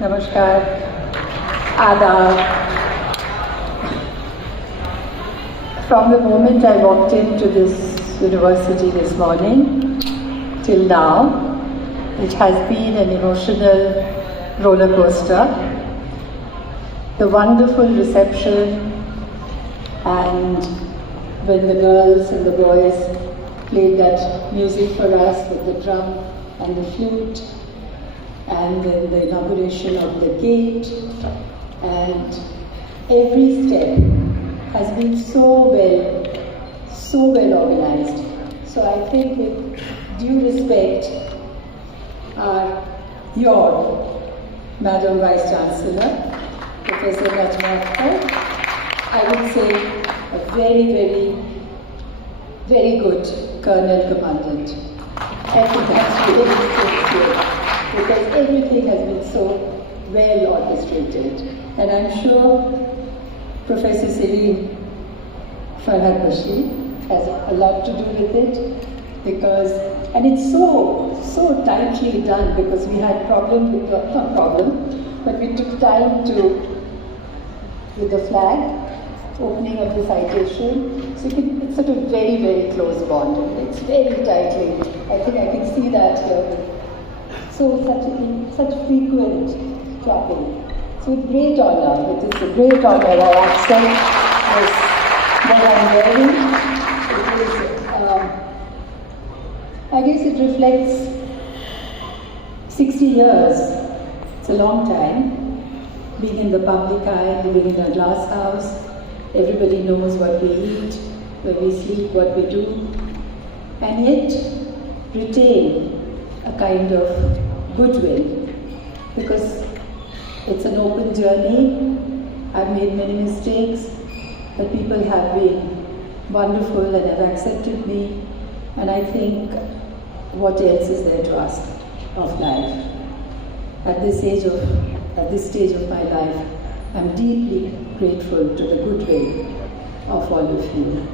Namaskar, Adab. From the moment I walked into this university this morning till now, it has been an emotional roller coaster. The wonderful reception, and when the girls and the boys played that music for us with the drum and the flute, and then the inauguration of the gate, and every step has been so well organized. So I think with due respect, your Madam Vice Chancellor, Professor Najma Akhtar, I would say a very good Colonel Commandant. I think that's really good, because everything has been so well orchestrated. And I'm sure Professor Sarin Farhad Bashir has a lot to do with it, because, and it's so tightly done, because we had problem with the, not problem, but we took time with the flag, opening of the citation. So it's sort of very close bond. It's very tightly. I think I can see that here. So such frequent clapping. So with great honor, it is a great honor I accept this what I'm wearing. It is, I guess it reflects 60 years. It's a long time. Being in the public eye, living in a glass house, everybody knows what we eat, where we sleep, what we do, and yet retain a kind of goodwill, because it's an open journey. I've made many mistakes, but people have been wonderful and have accepted me, and I think what else is there to ask of life? At this stage of my life, I'm deeply grateful to the goodwill of all of you.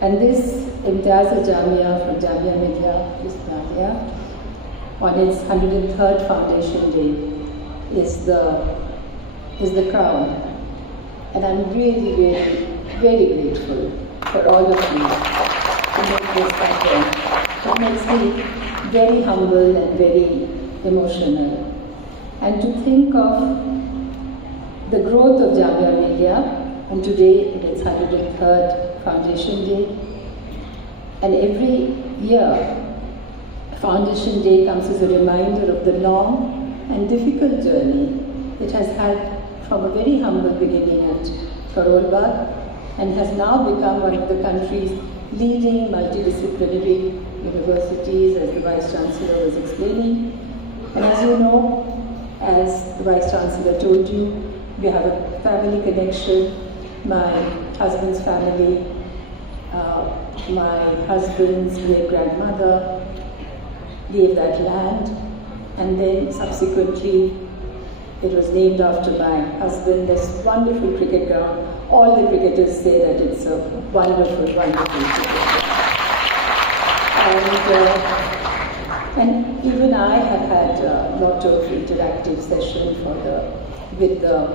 And this Imtiaz-e-Jamia from Jamia Millia Islamia, on its 103rd foundation day, is the crown. And I'm really very grateful for all of you to make this happen. It makes me very humble and very emotional. And to think of the growth of Jamia Millia, and today in its 103rd Foundation Day, and every year Foundation Day comes as a reminder of the long and difficult journey it has had from a very humble beginning at Karolbagh, and has now become one of the country's leading multidisciplinary universities, as the Vice Chancellor was explaining. And as you know, as the Vice Chancellor told you, we have a family connection. My husband's family, my husband's great-grandmother gave that land, and then subsequently it was named after my husband. This wonderful cricket ground. All the cricketers say that it's a wonderful cricket ground. And even I have had a lot of interactive sessions with the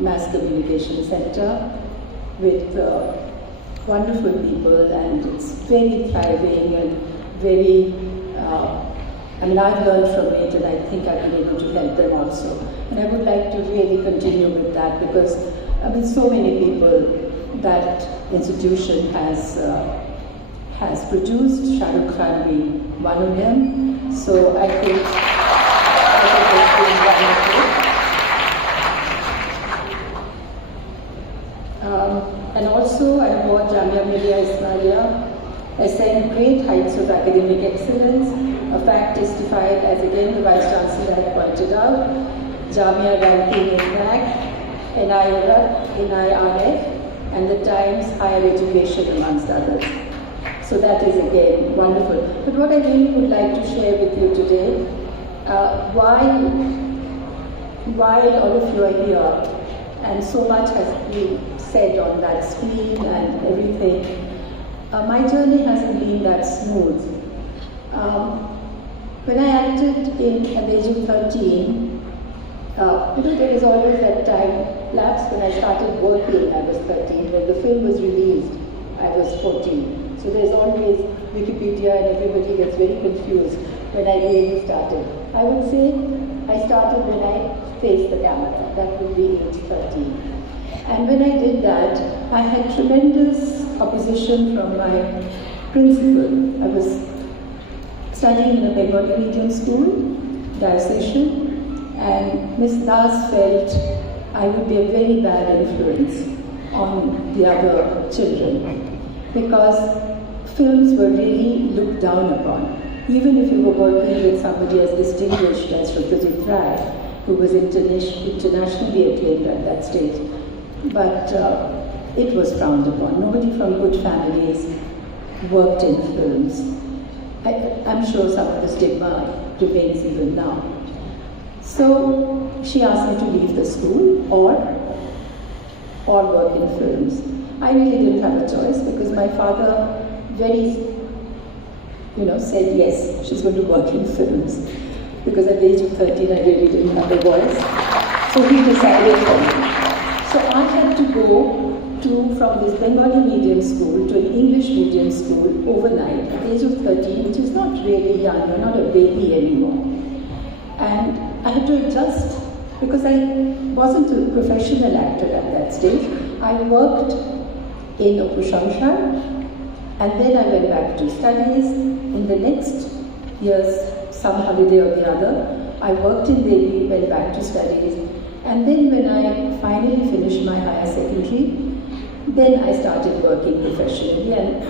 Mass Communication Center, with wonderful people, and it's very thriving and very, I've learned from it, and I think I've been able to help them also. And I would like to really continue with that, because so many people that institution has produced, Shah Rukh Khan being one of them. So I think it's been wonderful. And also I brought Jamia Millia Islamia ascend great heights of academic excellence, a fact testified, as again the Vice Chancellor had pointed out, Jamia ranking in NAC, NIRF, and the Times Higher Education, amongst others. So that is again wonderful. But what I really would like to share with you today, while all of you are here, and so much has been said on that screen and everything, my journey hasn't been that smooth. When I acted at the age of 13, there is always that time lapse. When I started working, I was 13. When the film was released, I was 14. So there's always Wikipedia and everybody gets very confused when I really started. I would say I started when I faced the camera. That would be age 13. And when I did that, I had tremendous opposition from my principal. I was studying in a Bengali medium school, diocesan, and Miss Das felt I would be a very bad influence on the other children because films were really looked down upon. Even if you were working with somebody as distinguished as Satyajit Ray, who was internationally acclaimed at that stage, but it was frowned upon. Nobody from good families worked in films. I'm sure some of the stigma remains even now. So she asked me to leave the school or work in films. I really didn't have a choice because my father said yes, she's going to work in films. Because at the age of 13, I really didn't have a voice. So he decided for me. So I had to go from this Bengali medium school to an English medium school overnight at the age of 13, which is not really young, you're not a baby anymore. And I had to adjust because I wasn't a professional actor at that stage. I worked in Opushamshar and then I went back to studies. In the next years, some holiday or the other, I worked in Delhi, went back to studies. And then when I finally finished my higher secondary, then I started working professionally and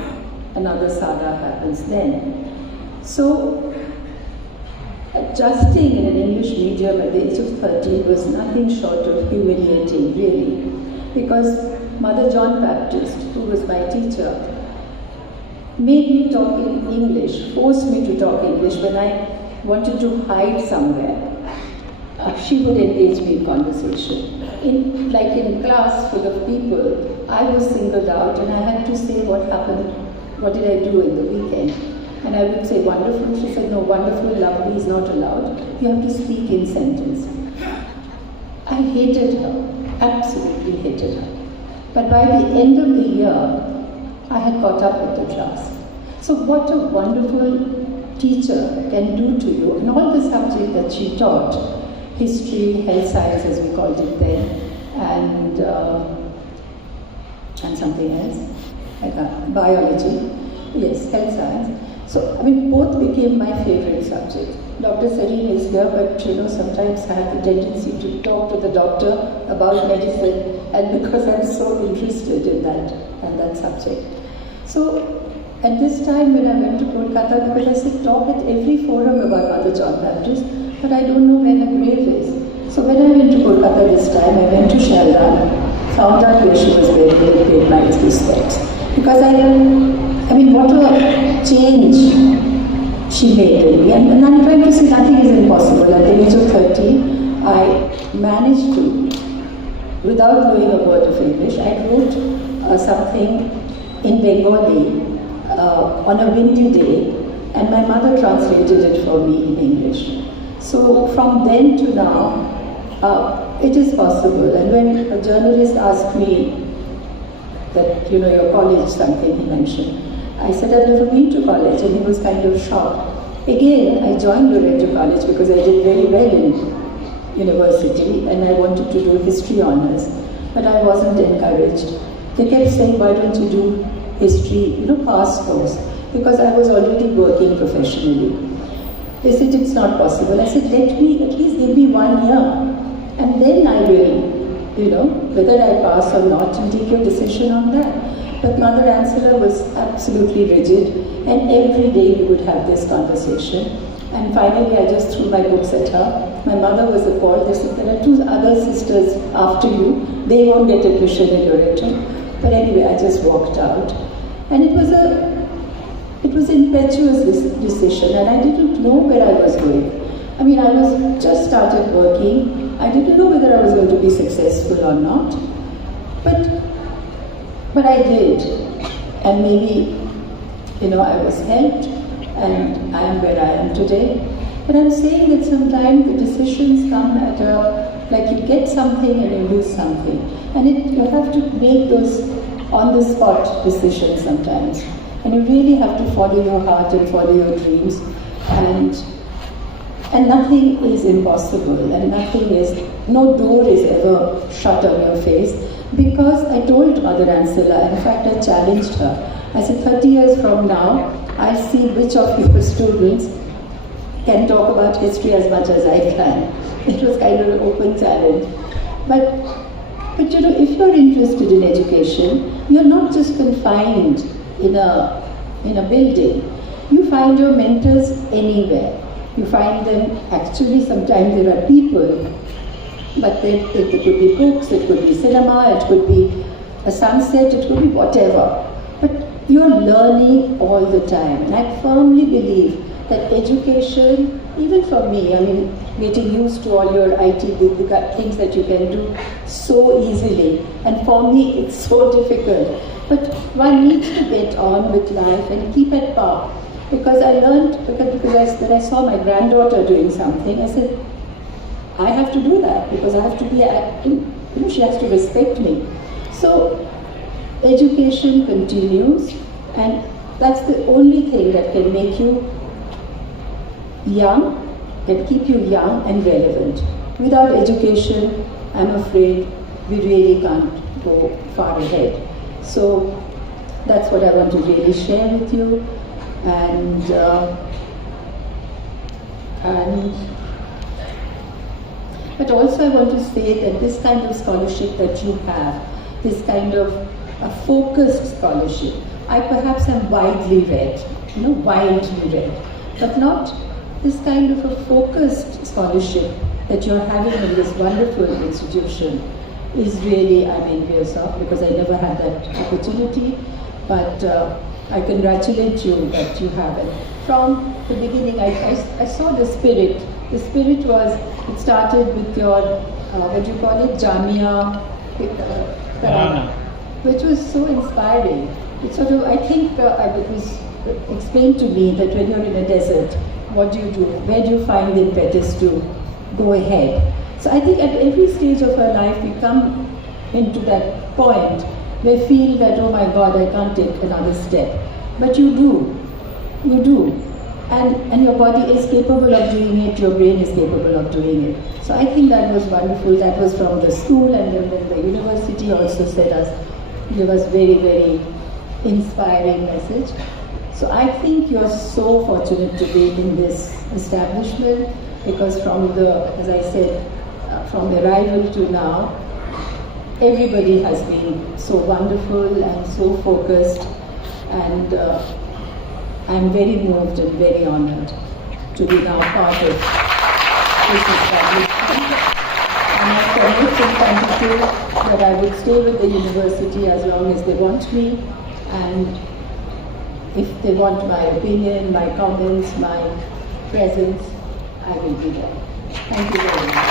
another saga happens then. So adjusting in an English medium at the age of 13 was nothing short of humiliating, really. Because Mother John Baptist, who was my teacher, made me talk in English, forced me to talk English when I wanted to hide somewhere. She would engage me in conversation. In class full of people, I was singled out and I had to say what happened, what did I do in the weekend. And I would say wonderful. She said, no, wonderful, lovely is not allowed. You have to speak in sentence. I hated her, absolutely hated her. But by the end of the year, I had caught up with the class. So what a wonderful teacher can do to you. And all the subjects that she taught, history, health science as we called it then, and something else, like biology, yes, health science. So, both became my favorite subject. Dr. Sarin is here, but sometimes I have the tendency to talk to the doctor about medicine, and because I'm so interested in that subject. So, at this time when I went to Kolkata, because I said talk at every forum about Mother John Baptist, but I don't know where her grave is. So when I went to Kolkata this time, I went to Sharda, found out where she was buried, and paid my respects. Because what a change she made in me. And I'm trying to say nothing is impossible. At the age of 30, I managed to, without knowing a word of English, I wrote something in Bengali on a windy day, and my mother translated it for me in English. So from then to now, it is possible. And when a journalist asked me that, your college, something he mentioned, I said I've never been to college, and he was kind of shocked. Again, I joined Loreto College because I did very well in university and I wanted to do history honors, but I wasn't encouraged. They kept saying, why don't you do history, past course, because I was already working professionally. They said it's not possible. I said, let me, at least give me 1 year, and then I will, whether I pass or not, and take your decision on that. But Mother Chancellor was absolutely rigid, and every day we would have this conversation. And finally, I just threw my books at her. My mother was appalled. They said, there are 2 other sisters after you. They won't get admission in Loreto. But anyway, I just walked out. And it was an impetuous decision, and I didn't know where I was going. I was just started working. I didn't know whether I was going to be successful or not. But I did. And maybe, I was helped. and I am where I am today. But I'm saying that sometimes the decisions come at like you get something and you lose something. And you have to make those on-the-spot decisions sometimes. And you really have to follow your heart and follow your dreams. And nothing is impossible, and no door is ever shut on your face. Because I told Mother Ancilla, in fact I challenged her. I said, 30 years from now, I'll see which of your students can talk about history as much as I can. It was kind of an open challenge. But you know, if you're interested in education, you're not just confined in a building. You find your mentors anywhere. You find them, actually sometimes there are people, but it could be books, it could be cinema, it could be a sunset, it could be whatever. But you're learning all the time. And I firmly believe that education, even for me, I mean, getting used to all your IT things that you can do so easily. And for me, it's so difficult. But one needs to get on with life and keep at par. Because I learned, because when I saw my granddaughter doing something, I said, I have to do that because I have to be active. You know, she has to respect me. So education continues, and that's the only thing that can make you young, can keep you young and relevant. Without education, I'm afraid we really can't go far ahead. So that's what I want to really share with you. But also I want to say that this kind of scholarship that you have, this kind of a focused scholarship, I perhaps am widely read, but not this kind of a focused scholarship that you're having in this wonderful institution is really, I'm envious of, because I never had that opportunity. But I congratulate you that you have it. From the beginning, I saw the spirit. The spirit was, it started with your, what do you call it, Jamia, which was so inspiring. It sort of, I think it was explained to me that when you're in a desert, what do you do? Where do you find the impetus to go ahead? So I think at every stage of our life, we come into that point where we feel that, oh my God, I can't take another step. But you do. And your body is capable of doing it, your brain is capable of doing it. So I think that was wonderful. That was from the school, and then the university also gave us very, very inspiring message. So I think you're so fortunate to be in this establishment, because from as I said, from the arrival to now, everybody has been so wonderful and so focused, and I'm very moved and very honored to be now part of this establishment. And I commit and continue that I would stay with the university as long as they want me, and if they want my opinion, my comments, my presence, I will be there. Thank you very much.